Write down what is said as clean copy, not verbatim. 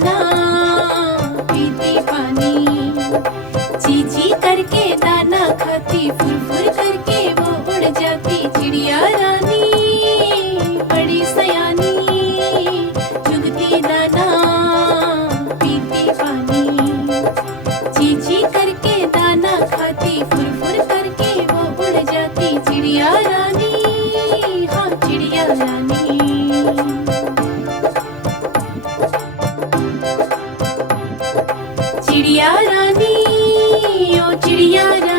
दाना पीती पानी। ची ची करके दाना खाती, फुर फुर करके वो उड़ जाती। चिड़िया रानी बड़ी सयानी, चुगती दाना पीती पानी। ची ची करके दाना खाती, फुर फुर करके वो उड़ जाती। चिड़िया रानी, हाँ चिड़िया रानी। चिड़िया रानी, ओ चिड़िया रानी।